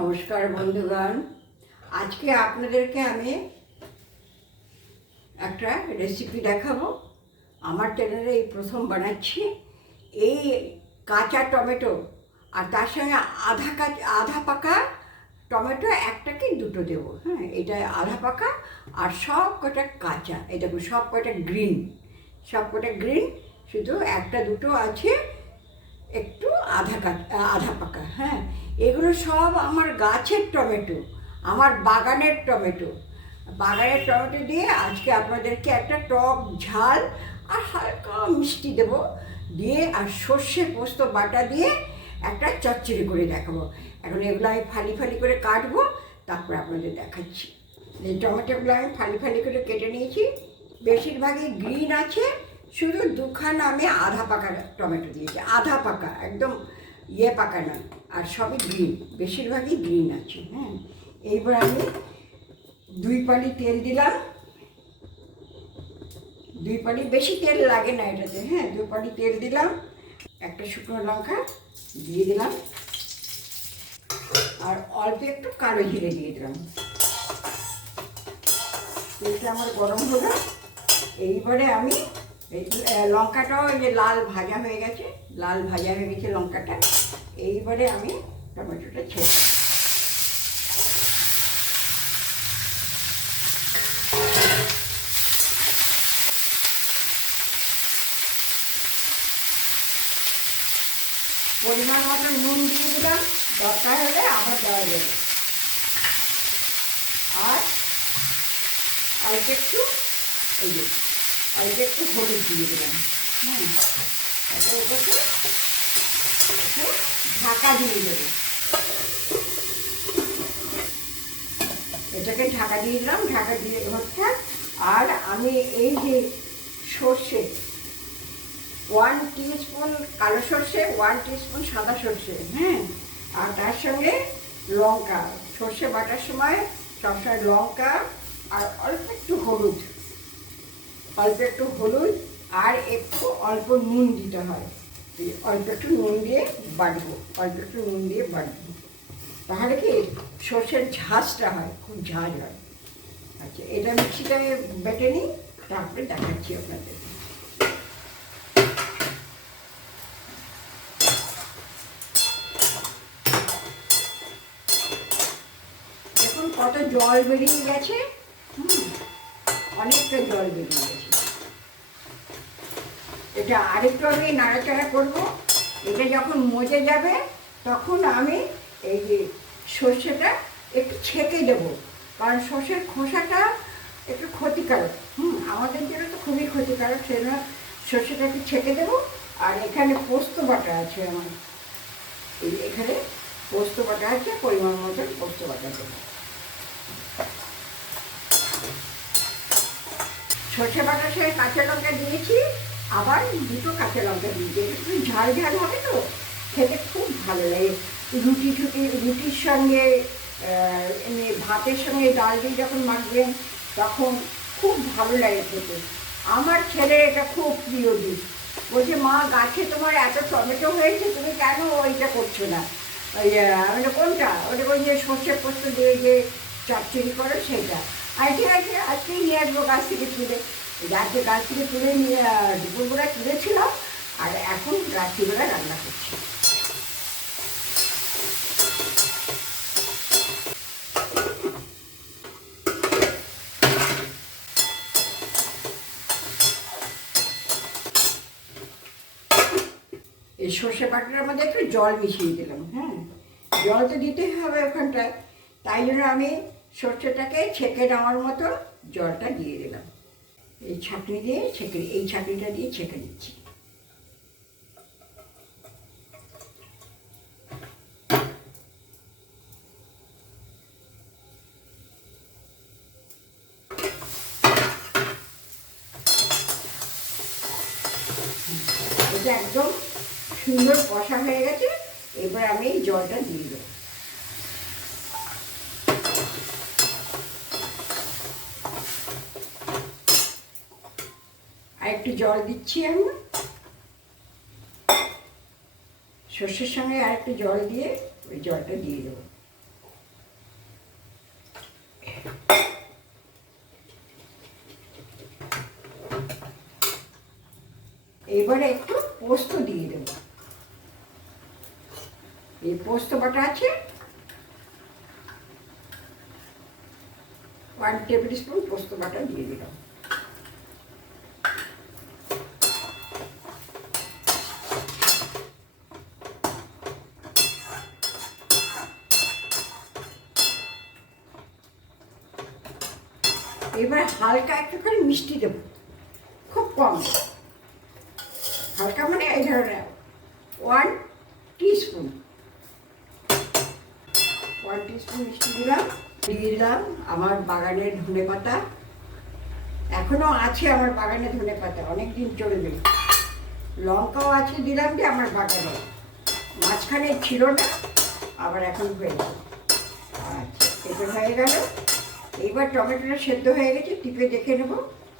নমস্কার বন্ধুগণ। আজকে আপনাদেরকে আমি একটা রেসিপি দেখাবো। আমার চ্যানেলে এই প্রথম বানাচ্ছি। এই কাঁচা টমেটো আর তার সঙ্গে আধা কাঁচা, আধা পাকা টমেটো একটা কি দুটো দেবো। হ্যাঁ এটা আধা পাকা আর সব কটা কাঁচা। এই সব কটা গ্রিন সব কটা গ্রিন শুধু একটা দুটো আছে একটু আধা কাঁচা, আধা পাকা। হ্যাঁ এগুলো সব আমার গাছের টমেটো, আমার বাগানের টমেটো। বাগানের টমেটো দিয়ে আজকে আপনাদেরকে একটা টক ঝাল আর হালকা মিষ্টি দেব দিয়ে আর সর্ষে পোস্ত বাটা দিয়ে একটা চচ্চড়ি করে দেখাবো। এখন এগুলো আমি ফালি ফালি করে কাটবো, তারপরে আপনাদের দেখাচ্ছি। এই টমেটোগুলো আমি ফালি ফালি করে কেটে নিয়েছি। বেশিরভাগই গ্রিন আছে, শুধু দুখানা আমি আধা পাকা টমেটো দিয়েছি, আধা পাকা, একদম ইয়ে পাকা না আর সবই গ্রিন বেশিরভাগই গ্রিন আছে হ্যাঁ? এইবার আমি দুই পালি তেল দিলাম। দুই পালি বেশি তেল লাগে না এটাতে হ্যাঁ? দুই পালি তেল দিলাম, একটা শুকনো লঙ্কা দিয়ে দিলাম, আর অল্প একটু কালো জিরে দিয়ে দিলাম। তেলটা আমার গরম হলো। এইবারে আমি লঙ্কাটাও যে লাল ভাজা হয়ে গেছে, লাল ভাজা হয়ে গেছে লঙ্কাটা। এইবারে আমি টমেটোটা ছেড়ে। পরিমাণ মতো নুন দিয়ে দিলাম, দরকার হলে আবার দেওয়া যাবে আর অল্প একটু, এই যে অল্প একটু হলুদ দিয়ে দিলাম ওটাকে একটু ঢাকা দিয়ে দেবো। এটাকে ঢাকা দিয়ে দিলাম, ঢাকা দিয়ে হচ্ছে, আর আমি এই যে সর্ষে ওয়ান স্পুন কালো সর্ষে ওয়ান স্পুন সাদা সর্ষে হ্যাঁ? আর তার সঙ্গে লঙ্কা, সর্ষে বাটার সময় সবসময় লঙ্কা আর অল্প একটু হলুদ, অল্প একটু হলুদ আর একটু অল্প নুন দিতে হয়। অল্প একটু নুন দিয়ে বাটবো, অল্প একটু নুন দিয়ে বাটবো। তাহলে কি সর্ষের ঝাঁজটা হয়, খুব ঝাঁজ হয়। আচ্ছা এটা মিক্সিতে বেটে নিই, তারপরে দেখাচ্ছি আপনাদের। দেখুন কত জল বেরিয়ে গেছে। হুম, অনেকটা জল বেরিয়ে গেছে। এটা আরেকটু আমি নাড়াচাড়া করব। এটা যখন মজে যাবে, তখন আমি এই যে সর্ষেটা একটু ছেঁকে দেব। কারণ সর্ষের খোসাটা একটু ক্ষতিকারক। হুম, আমাদের জন্য তো খুবই ক্ষতিকারক সেজন্য সর্ষেটা একটু ছেঁকে দেবো। আর এখানে পোস্ত বাটা আছে আমার। এই এখানে পোস্ত বাটা আছে, পরিমাণ মতন পোস্ত বাটা দেবো। সর্ষে বাটা সঙ্গে কাঁচা লঙ্কা দিয়েছি। আবার দুটো কাঁচা লঙ্কা দিয়েছি। একটু ঝাল ঝাল হবে তো? খেতে খুব ভালো লাগে। রুটি ঠুটি, রুটির সঙ্গে এমনি ভাতের সঙ্গে ডাল দিয়ে যখন মাখবেন, তখন খুব ভালো লাগে খেতে। আমার ছেলে এটা খুব প্রিয় ডিশ বলছে, মা, গাছে তোমার এত টমেটো হয়েছে, তুমি কেন ওইটা করছ না? ওই মানে কোনটা? ওটা ওই যে সর্ষে পোস্ত দিয়ে যে চচ্চড়ি করো, সেটা। আর ঠিক আছে আজকেই নিয়ে আসব গাছ থেকে তুলে। গাছে গাছ থেকে তুলে নিয়ে আহ, দুপুরবেলা তুলেছিলাম আর এখন রাত্রিবেলা রান্না করছি। এই সর্ষে বাটার মধ্যে একটু জল মিশিয়ে দিলাম হ্যাঁ? জল তো দিতেই হবে ওখানটায়। তাই জন্য আমি সর্ষেটাকে ছেঁকে নেওয়ার মতো জলটা দিয়ে দিলাম। এই ছাঁকনি দিয়ে ছেঁকে এই ছাঁকনিটা দিয়ে ছেঁকে দিচ্ছি এটা একদম সুন্দর কষা হয়ে গেছে, এবার আমি জলটা দিয়ে দেবো। একটু জল দিচ্ছি আমরা সর্ষের সঙ্গে আর একটু জল দিয়ে ওই জলটা দিয়ে দেবো। এবারে একটু পোস্ত দিয়ে দেব। এই পোস্ত বাটা আছে। ওয়ান টেবিল স্পুন পোস্ত বাটা দিয়ে দিলাম। এবার হালকা একটুখানি মিষ্টি দেবো। খুব কম। হালকা মানে এই ধরনের। ওয়ান টিস্পুন ওয়ান টিস্পুন মিষ্টি দিলাম। দিয়ে দিলাম আমার বাগানের ধনে পাতা। এখনও আছে আমার বাগানে ধনে পাতা অনেক দিন চলবে। লঙ্কাও আছে দিলাম যে আমার বাগানে। মাঝখানে ছিল না, আবার এখন হয়েছে আচ্ছা এটা হয়ে গেল। এইবার টমেটোটা সেদ্ধ হয়ে গেছে, টিপে দেখে নেব।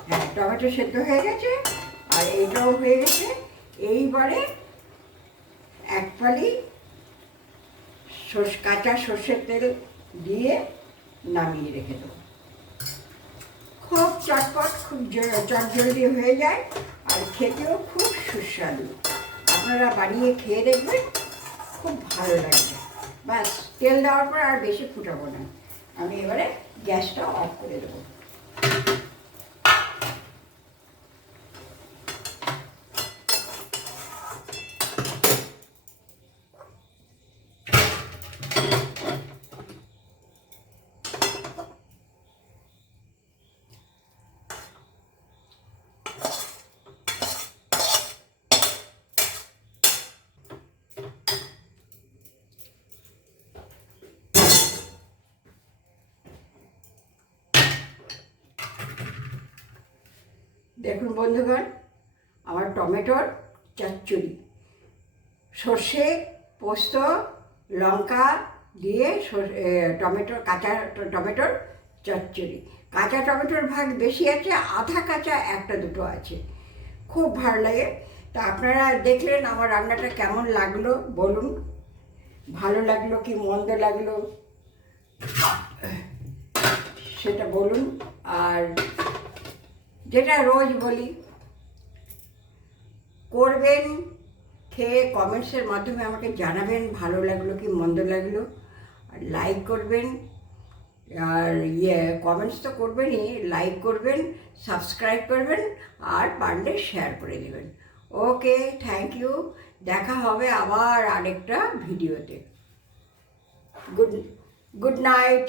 হ্যাঁ টমেটো সেদ্ধ হয়ে গেছে, আর এইটাও হয়ে গেছে। এইবারে এক পালি কাঁচা সর্ষের তেল দিয়ে নামিয়ে রেখে দেবো। খুব চটপট, খুব চটজলদি হয়ে যায়, আর খেতেও খুব সুস্বাদু। আপনারা বানিয়ে খেয়ে দেখবেন, খুব ভালো লাগবে। ব্যাস, তেল দেওয়ার পর আর বেশি ফুটাবো না। আমি এবারে গ্যাসটা অফ করে দেবো। দেখুন বন্ধুগণ, আমার টমেটোর চচ্চড়ি। সর্ষে, পোস্ত, লঙ্কা দিয়ে টমেটোর কাঁচা টমেটোর চচ্চড়ি। কাঁচা টমেটোর ভাগ বেশি আছে, আধা কাঁচা একটা দুটো আছে। খুব ভালো লাগে। তা আপনারা দেখলেন আমার রান্নাটা কেমন লাগল, বলুন। ভালো লাগল কি মন্দ লাগল? সেটা বলুন। আর যেটা রোজ বলি, করবেন, খেয়ে কমেন্টসের মাধ্যমে আমাকে জানাবেন, ভালো লাগল কি মন্দ লাগল, আর লাইক করবেন, আর ইয়ে কমেন্টস তো করবেনই লাইক করবেন সাবস্ক্রাইব করবেন, আর পারলে শেয়ার করে দেবেন। ওকে থ্যাংক ইউ দেখা হবে আবার আরেকটা ভিডিওতে গুড গুড নাইট